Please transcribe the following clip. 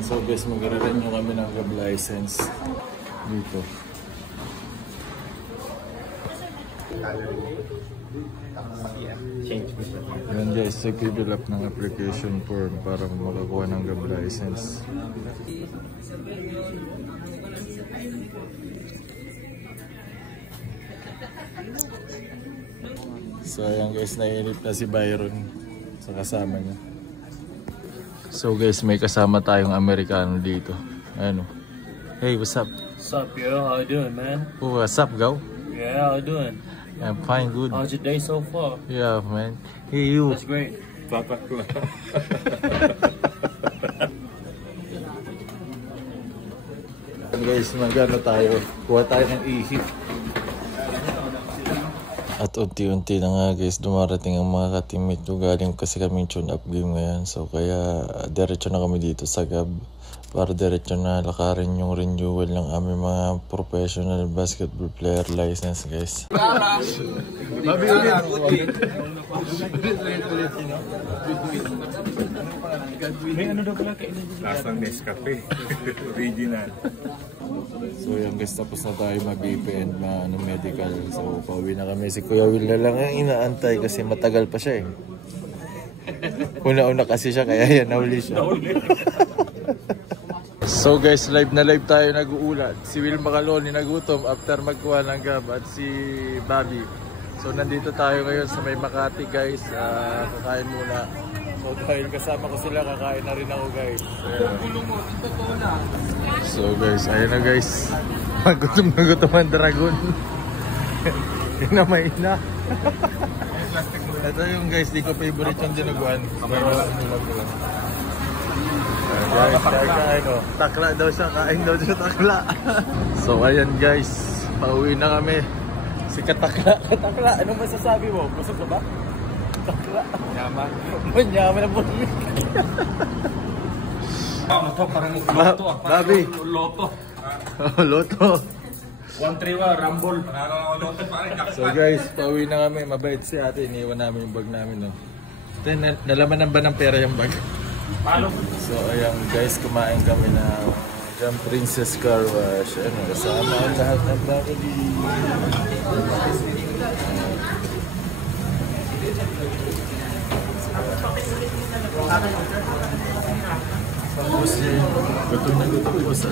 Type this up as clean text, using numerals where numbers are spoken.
So guys, magre-renew kami ng gab license dito. Yan guys, nag-fill up ng application form para makakuha ng gab license. So ayan guys, naiinip na si Byron sa kasama niya. So guys, may kasama tayong Amerikano dito. Ano? Hey, what's up? What's up, yo? How you doing, man? Oh, what's up, Go? Yeah, how you doing? I'm fine, good. How's your day so far? Yeah, man. Hey, you. That's great. Tatakla. Guys, magano tayo? Kuha tayo ng ihip. At unti-unti na nga guys, dumarating ang mga ka-teammate ko. Galing kasi kami tune-up game ngayon. So kaya diretso na kami dito sa GAB. Para diretso na lakarin yung renewal ng aming mga professional basketball player license guys. Babi ulit. May ano daw pala kainin? Lasang Nescafe. Original. So yan guys, tapos na tayo mag-event na medical. So pauwi na kami. Si Kuya Will na lang ang inaantay kasi matagal pa siya eh. Una-una kasi siya kaya yan, nauli siya. So guys, live na live tayo nag-uulat. Si Will Macaloni nagutom after magkuha ng gab at si Bobby. So nandito tayo ngayon sa may Makati guys. Kakain muna. So dahil kasama ko sila, kakain na rin ako guys. So guys, ayun na guys. Magutom na gutom ang dragon. Hinamay na. Ito yung guys, di ko favorite yung dinuguan. Pero guys, kain o. Takla daw siya, kain daw siya takla. So ayan guys, pauwi na kami. Si Katakla. Katakla, anong masasabi mo? Busog ka ba? Takla. Yaman. Manyaman na bulig. Ito parang loto. Babi. Loto. Oh, loto. 131, Rumble. So guys, pauwi na kami. Mabait si ate. Iniwan namin yung bag namin. No? Nalamanan ba ng pera yung bag? So ayan guys, kumain kami na Jam Princess Car Wash. Ano, kasama ang lahat ng family. Tapos gutom na gutom po sa